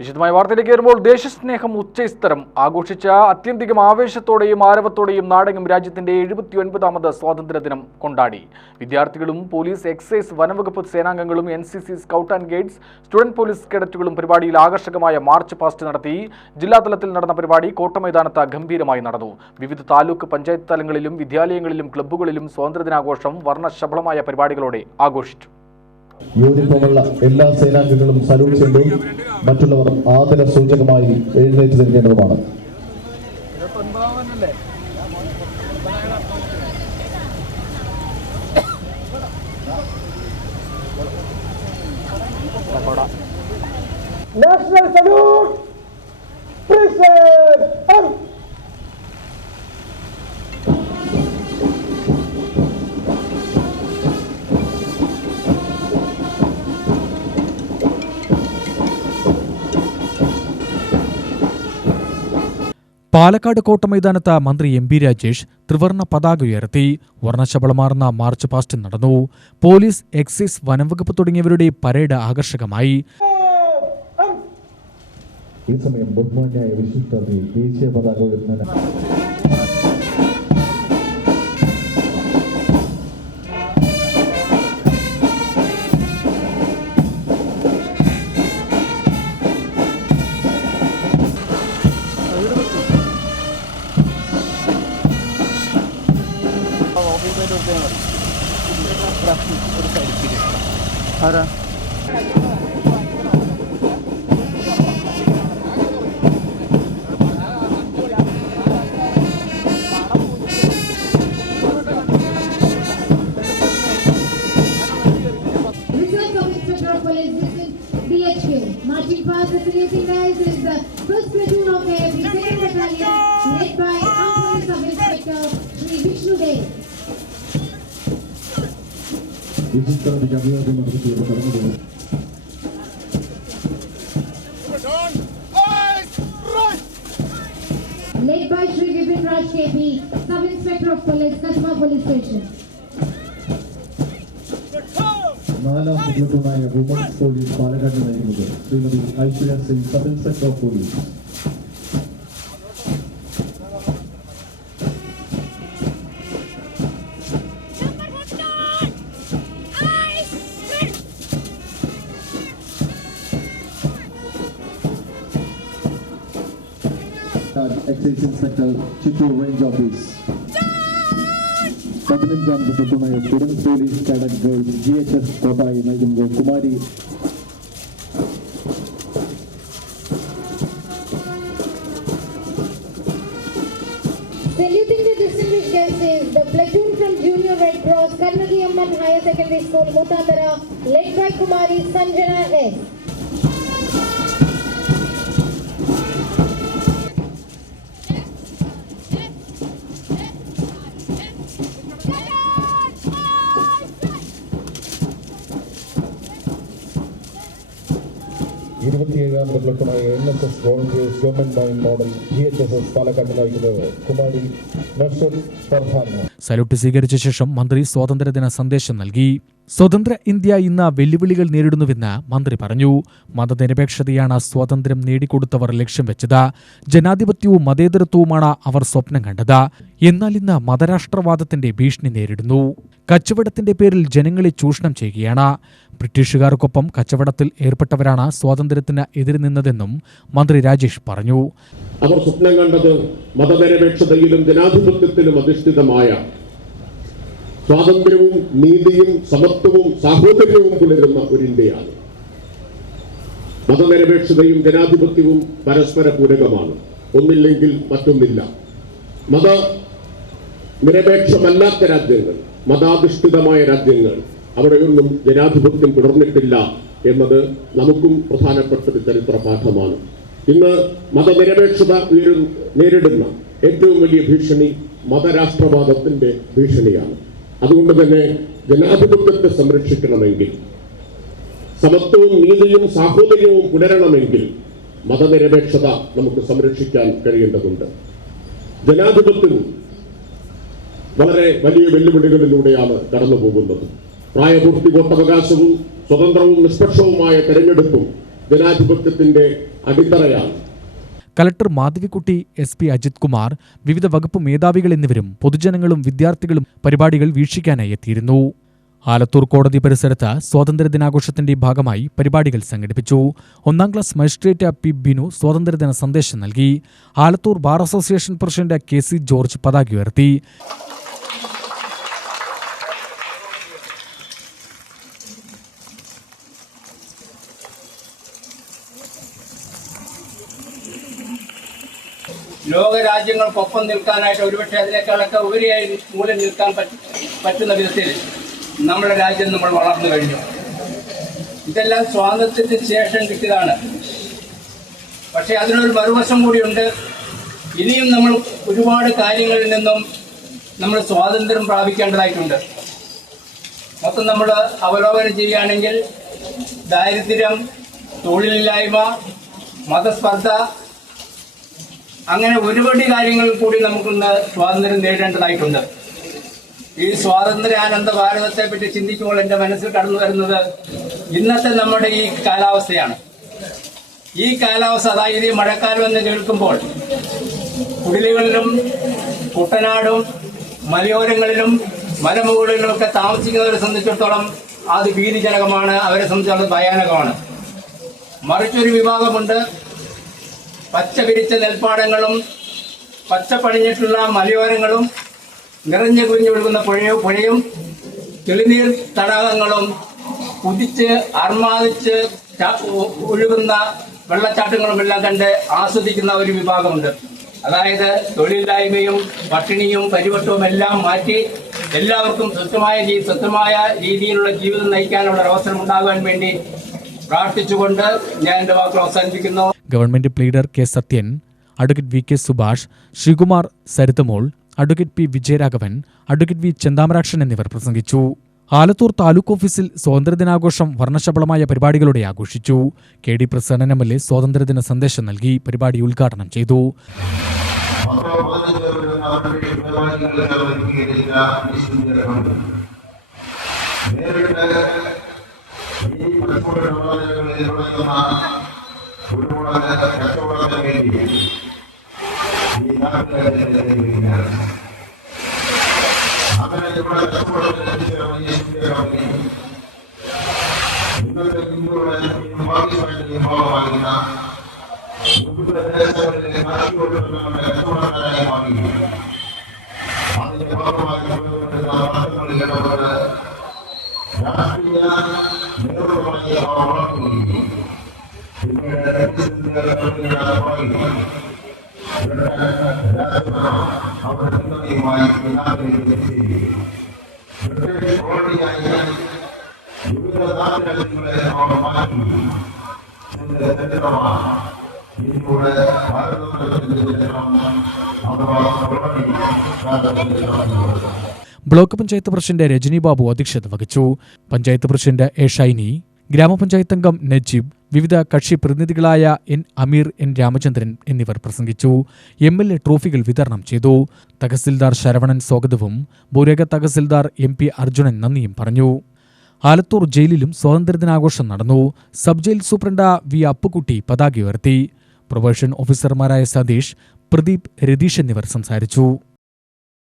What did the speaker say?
വിശദമായ വാർത്തയിലേക്ക് വരുമ്പോൾ ദേശസ്നേഹം ഉച്ചസ്ഥരം ആഘോഷിച്ച അത്യന്തികം ആവേശത്തോടെയും ആരവത്തോടെയും നാടെങ്ങും രാജ്യത്തിന്റെ 79ാമത് സ്വാതന്ത്ര്യദിനം കൊണ്ടാടി. വിദ്യാർത്ഥികളും പോലീസ്, എക്സൈസ്, വനംവകുപ്പ് സേനാംഗങ്ങളും NCC, scout and guides, student police കേഡറ്റുകളും പരിപാടിയിൽ ആകർഷകമായ മാർച്ച് പാസ്റ്റ് നടത്തി. ജില്ലാതലത്തിൽ നടന്ന പരിപാടി കോട്ടമൈതാനത്ത് ഗംഭീരമായി നടന്നു. വിവിധ താലൂക്ക് പഞ്ചായത്ത് തലങ്ങളിലും വിദ്യാലയങ്ങളിലും ക്ലബ്ബുകളിലും സ്വാതന്ത്ര്യദിനാഘോഷം വർണ്ണശബളമായ പരിപാടികളോടെ ആഘോഷിച്ചു. യൂണിഫോമുള്ള എല്ലാ സേനാംഗങ്ങളും സല്യൂട്ട് ചെയ്തു. മറ്റുള്ളവർ ആദര സൂചകമായി എഴുന്നേറ്റ് നിൽക്കേണ്ടതുമാണ്. National salute. പാലക്കാട് കോട്ടമൈതാനത്ത് മന്ത്രി MP രാജേഷ് ത്രിവർണ്ണ പതാക ഉയർത്തി. വർണ്ണശബളമാർന്ന മാർച്ച് പാസ്റ്റ് നടന്നു. പോലീസ്, എക്സൈസ്, വനംവകുപ്പ് തുടങ്ങിയവരുടെ പരേഡ് ആകർഷകമായി. ഈ സമയം ബഹുമാന്യായ വിശിഷ്ടാതിഥി ദേശീയ പതാക ഉയർത്തുന്ന Marching past the saluting guys is the first platoon of the second battalion led by Armed Sub Inspector Sri Vishnu Dev. Led by Sri Vipin Raj KP, Sub Inspector of Police, Kasma Police Station. നാലാം പ്ലട്ടൂണായ women's police Palakkad നയിക്കുന്നത് Shrimati Aishwarya Singh, sub inspector of police. Excise inspector Chittur range office. 15ാമത് പ്ലട്ടൂണായ student police cadet girls GHS Kottayi നയിക്കുന്നത് Kumari. Saluting the distinguished guests is the platoon from Junior Red Cross, Karnagi Amman Higher Secondary School, Mutandara, led by Kumari Sanjana S. ാമത് പ്ലട്ടൂണായ NSS volunteers government mine model GHSS Palakkad നയിക്കുന്നത് Kumari നർസർ Farhana. Salute സ്വീകരിച്ച ശേഷം മന്ത്രി സ്വാതന്ത്ര്യദിന സന്ദേശം നൽകി. സ്വതന്ത്ര India ഇന്ന് വെല്ലുവിളികൾ നേരിടുന്നുവെന്ന് മന്ത്രി പറഞ്ഞു. മതനിരപേക്ഷതയാണ് സ്വാതന്ത്ര്യം നേടിക്കൊടുത്തവർ ലക്ഷ്യം വെച്ചത്. ജനാധിപത്യവും മതേതരത്വവുമാണ് അവർ സ്വപ്നം കണ്ടത്. എന്നാൽ ഇന്ന് മതരാഷ്ട്രവാദത്തിന്റെ ഭീഷണി നേരിടുന്നു. കച്ചവടത്തിന്റെ പേരിൽ ജനങ്ങളെ ചൂഷണം ചെയ്യുകയാണ്. ബ്രിട്ടീഷുകാർക്കൊപ്പം കച്ചവടത്തിൽ ഏർപ്പെട്ടവരാണ് സ്വാതന്ത്ര്യത്തിന് എതിര് നിന്നതെന്നും മന്ത്രി രാജേഷ് പറഞ്ഞു. അവർ സ്വപ്നം കണ്ടത് മതനിരപേക്ഷതയിലും ജനാധിപത്യത്തിലും അധിഷ്ഠിതമായ സ്വാതന്ത്ര്യവും നീതിയും സമത്വവും സാഹോദര്യവും പുലരുന്ന ഒരു ഇന്ത്യയാണ്. മതനിരപേക്ഷതയും ജനാധിപത്യവും പരസ്പര പൂരകമാണ്. ഒന്നില്ലെങ്കിൽ മറ്റൊന്നില്ല. മതനിരപേക്ഷമല്ലാത്ത രാജ്യങ്ങൾ, മതാധിഷ്ഠിതമായ രാജ്യങ്ങൾ, അവിടെയൊന്നും ജനാധിപത്യം തുടർന്നിട്ടില്ല എന്നത് നമുക്കും പ്രധാനപ്പെട്ട ഒരു ചരിത്ര പാഠമാണ്. ഇന്ന് മതനിരപേക്ഷത നേരിടുന്ന ഏറ്റവും വലിയ ഭീഷണി മതരാഷ്ട്രവാദത്തിന്റെ ഭീഷണിയാണ്. അതുകൊണ്ട് തന്നെ ജനാധിപത്യത്തെ സംരക്ഷിക്കണമെങ്കിൽ, സമത്വവും നീതിയും സാഹോദര്യവും പുലരണമെങ്കിൽ മതനിരപേക്ഷത നമുക്ക് സംരക്ഷിക്കാൻ കഴിയേണ്ടതുണ്ട്. ജനാധിപത്യം വളരെ വലിയ വെല്ലുവിളികളിലൂടെയാണ് കടന്നു പോകുന്നത്. പ്രായപൂർത്തി വോട്ടവകാശവും സ്വതന്ത്രവും നിഷ്പക്ഷവുമായ തെരഞ്ഞെടുപ്പും ജനാധിപത്യത്തിന്റെ അടിത്തറയാണ്. കലക്ടർ മാധവിക്കുട്ടി, SP അജിത് കുമാർ, വിവിധ വകുപ്പ് മേധാവികൾ എന്നിവരും പൊതുജനങ്ങളും വിദ്യാർത്ഥികളും പരിപാടികൾ വീക്ഷിക്കാനായി എത്തിയിരുന്നു. ആലത്തൂർ കോടതി പരിസരത്ത് സ്വാതന്ത്ര്യദിനാഘോഷത്തിന്റെ ഭാഗമായി പരിപാടികൾ സംഘടിപ്പിച്ചു. 1ാം ക്ലാസ് മജിസ്ട്രേറ്റ് P. ബിനു സ്വാതന്ത്ര്യദിന സന്ദേശം നൽകി. Alathur bar association president KC George പതാക ഉയർത്തി. ലോകരാജ്യങ്ങൾക്കൊപ്പം നിൽക്കാനായിട്ട് ഒരുപക്ഷെ അതിനേക്കാളൊക്കെ ഉപരിയായി മൂലം നിൽക്കാൻ പറ്റുന്ന വിധത്തിൽ നമ്മുടെ രാജ്യം നമ്മൾ വളർന്നു കഴിഞ്ഞു. ഇതെല്ലാം സ്വാതന്ത്ര്യത്തിന് ശേഷം കിട്ടിയതാണ്. പക്ഷെ അതിനൊരു മറുവശം കൂടിയുണ്ട്. ഇനിയും നമ്മൾ ഒരുപാട് കാര്യങ്ങളിൽ നിന്നും നമ്മൾ സ്വാതന്ത്ര്യം പ്രാപിക്കേണ്ടതായിട്ടുണ്ട്. മൊത്തം നമ്മൾ അവലോകനം ചെയ്യുകയാണെങ്കിൽ ദാരിദ്ര്യം, തൊഴിലില്ലായ്മ, മതസ്പർദ്ധ, അങ്ങനെ ഒരുപാട് കാര്യങ്ങൾ കൂടി നമുക്കിന്ന് സ്വാതന്ത്ര്യം നേടേണ്ടതായിട്ടുണ്ട്. ഈ സ്വാതന്ത്ര്യാനന്ദ ഭാരതത്തെ പറ്റി ചിന്തിക്കുമ്പോൾ എൻ്റെ മനസ്സിൽ കടന്നു വരുന്നത് ഇന്നത്തെ നമ്മുടെ ഈ കാലാവസ്ഥയാണ്. ഈ കാലാവസ്ഥ, അതായത് ഈ മഴക്കാലം എന്ന് കേൾക്കുമ്പോൾ കുടിലുകളിലും കുട്ടനാടും മലയോരങ്ങളിലും മലമുകളിലും ഒക്കെ താമസിക്കുന്നവരെ സംബന്ധിച്ചിടത്തോളം അത് ഭീതിജനകമാണ്, അവരെ സംബന്ധിച്ചിടത്തോളം ഭയാനകമാണ്. മറിച്ചൊരു വിഭാഗമുണ്ട്, പച്ച വിരിച്ച നെൽപ്പാടങ്ങളും പച്ചപ്പണിഞ്ഞിട്ടുള്ള മലയോരങ്ങളും നിറഞ്ഞു കുഞ്ഞൊഴുകുന്ന പുഴയും തെളിനീർ തടാകങ്ങളും കുതിച്ച് അർമാദിച്ച് ഒഴുകുന്ന വെള്ളച്ചാട്ടങ്ങളും എല്ലാം കണ്ട് ആസ്വദിക്കുന്ന ഒരു വിഭാഗമുണ്ട്. അതായത് തൊഴിലില്ലായ്മയും പട്ടിണിയും പരിവട്ടവും എല്ലാം മാറ്റി എല്ലാവർക്കും സ്വസ്ഥമായ രീതിയിലുള്ള ജീവിതം നയിക്കാനുള്ള അവസരം ഉണ്ടാകാൻ വേണ്ടി പ്രാർത്ഥിച്ചുകൊണ്ട് ഞാൻ എൻ്റെ വാക്കുകൾ അവസാനിപ്പിക്കുന്നു. Government pleader K. Sathyan, advocate VK Subhash, Sreekumar Sarithamol, advocate P. Vijayaraghavan, advocate V. Chenthamarakshan എന്നിവർ പ്രസംഗിച്ചു. ആലത്തൂർ താലൂക്ക് ഓഫീസിൽ സ്വാതന്ത്ര്യദിനാഘോഷം വർണ്ണശബളമായ പരിപാടികളോടെ ആഘോഷിച്ചു. KD പ്രസന്നൻ MLA സ്വാതന്ത്ര്യദിന സന്ദേശം നൽകി പരിപാടി ഉദ്ഘാടനം ചെയ്തു. കച്ചവടത്തിന് വേണ്ടി ഈ നാട്ടിലെ അങ്ങനെ ഇവിടെ കച്ചവടത്തിന് ഇന്നത്തെ ഇന്ത്യയുടെ പാകിസ്ഥാനിന്റെ ഭാഗമാകുന്ന വിവിധ ദേശങ്ങളിലെ നാട്ടുകളുടെ കച്ചവടക്കാരായി മാറി അതിന്റെ ഭാഗമായി മാറ്റങ്ങളിൽ ഇടപെട്ട് രാഷ്ട്രീയ നേതൃത്വമായി വളർത്തുകയും ബ്ലോക്ക് പഞ്ചായത്ത് പ്രസിഡന്റ് രജനി ബാബു അധ്യക്ഷത വഹിച്ചു. Panchayat president A. ഷൈനി, ഗ്രാമപഞ്ചായത്ത് അംഗം നജീബ്, വിവിധ കക്ഷി പ്രതിനിധികളായ N. അമീർ, N. രാമചന്ദ്രൻ എന്നിവർ പ്രസംഗിച്ചു. MLA ട്രോഫികൾ വിതരണം ചെയ്തു. തഹസിൽദാർ ശരവണൻ സ്വാഗതവും ബൂരക തഹസിൽദാർ MP അർജുനൻ നന്ദിയും പറഞ്ഞു. ആലത്തൂർ ജയിലിലും സ്വാതന്ത്ര്യദിനാഘോഷം നടന്നു. Sub jail superintendent V. Appukutty പതാക ഉയർത്തി. പ്രൊബേഷൻ ഓഫീസർമാരായ സതീഷ്, പ്രദീപ്, രതീഷ് എന്നിവർ സംസാരിച്ചു.